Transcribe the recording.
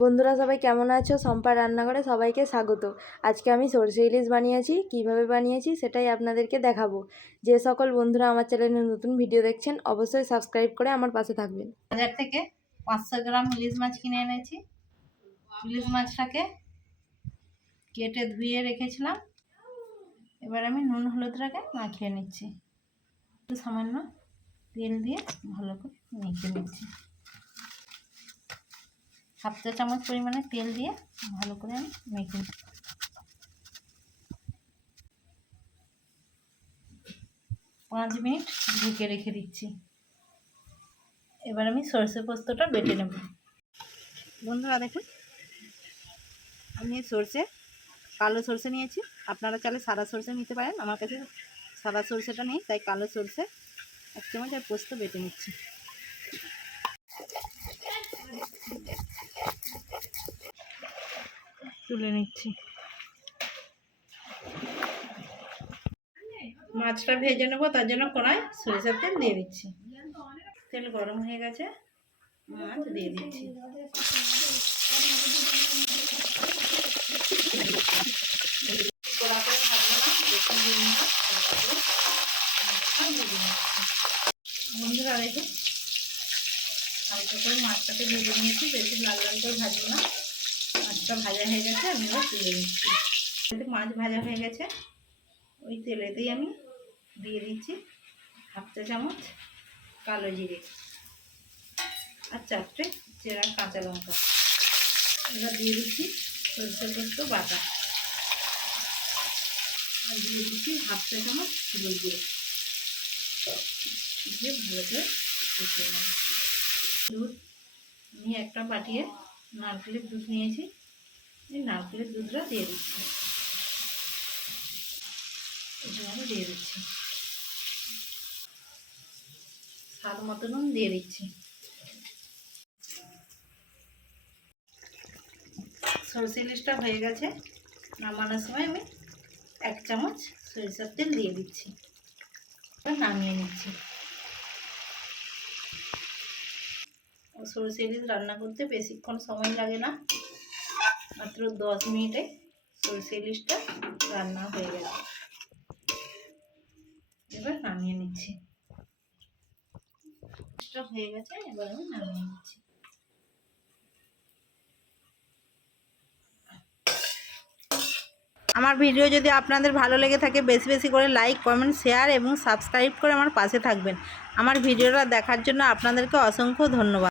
বন্ধুরা সবাই কেমন আছো? সম্পা রান্নাঘরে সবাইকে স্বাগত। আজকে আমি সরষে ইলিশ বানিয়েছি। কীভাবে বানিয়েছি সেটাই আপনাদেরকে দেখাবো। যে সকল বন্ধুরা আমার চ্যানেলে নতুন ভিডিও দেখছেন, অবশ্যই সাবস্ক্রাইব করে আমার পাশে থাকবেন। বাজার থেকে পাঁচশো গ্রাম ইলিশ মাছ কিনে এনেছি। ইলিশ মাছটাকে কেটে ধুয়ে রেখেছিলাম। এবার আমি নুন হলুদটাকে মাখিয়ে নিচ্ছি। একটু সামান্য তেল দিয়ে ভালো করে মেখে নিচ্ছি। হাফ চা চামচ পরিমাণে তেল দিয়ে ভালো করে আমি মেখে। পাঁচ মিনিট ঢেকে রেখে দিচ্ছি। এবার আমি সর্ষে পোস্তটা বেটে নেব। বন্ধুরা দেখুন, আমি সর্ষে, কালো সর্ষে নিয়েছি। আপনারা চাইলে সাদা সর্ষে নিতে পারেন। আমার কাছে সাদা সর্ষেটা নেই, তাই কালো সর্ষে এক চামচ আর পোস্ত বেটে নিচ্ছি। তুলে নিচ্ছি। মাছটা ভেজে নেব, তার জন্য কড়ায় সরিষার তেল দিয়ে দিচ্ছি। তেল গরম হয়ে গেছে, মাছ দিয়ে দিচ্ছি। বন্ধুরা, দেখুন, হালকা করে মাছটাকে ভেজে নিয়েছি, বেশি লাল লাল করে ভাজবো না। মাছটা ভাজা হয়ে গেছে, আমি এবার তুলে নিচ্ছি। মাছ ভাজা হয়ে গেছে। ওই তেলেতেই আমি দিয়ে দিচ্ছি হাফ চা চামচ কালো জিরে আর চারটে চেরা কাঁচা লঙ্কা। এবার দিয়ে দিচ্ছি সরষে পোস্ত বাটা। আর দিয়ে দিচ্ছি হাফ চা চামচ হলুদ গুঁড়ো। দিয়ে ভালো করে দুধ আমি একটা পাটিয়ে নারকেলের দুধ নিয়েছি। এই নারকেলের দুধটা দিয়ে দিচ্ছি। আমি দিয়ে দিচ্ছি। স্বাদ মতো নুন দিয়ে দিচ্ছি। সরষে ইলিশটা হয়ে গেছে। নামানোর সময় আমি এক চামচ সরিষার তেল দিয়ে দিচ্ছি। নামিয়ে নিচ্ছি। সরষে ইলিশ রান্না করতে বেশিক্ষণ সময় লাগে না। মাত্র দশ মিনিটে। সরষে ইলিশটা রান্না হয়ে গেছে এবার নামিয়ে নিচ্ছি। হয়ে গেছে, এবার আমি নামিয়ে নিচ্ছি। আমার ভিডিও যদি আপনাদের ভালো লেগে থাকে, বেশি বেশি করে লাইক, কমেন্ট, শেয়ার এবং সাবস্ক্রাইব করে আমার পাশে থাকবেন। আমার ভিডিওটা দেখার জন্য আপনাদেরকে অসংখ্য ধন্যবাদ।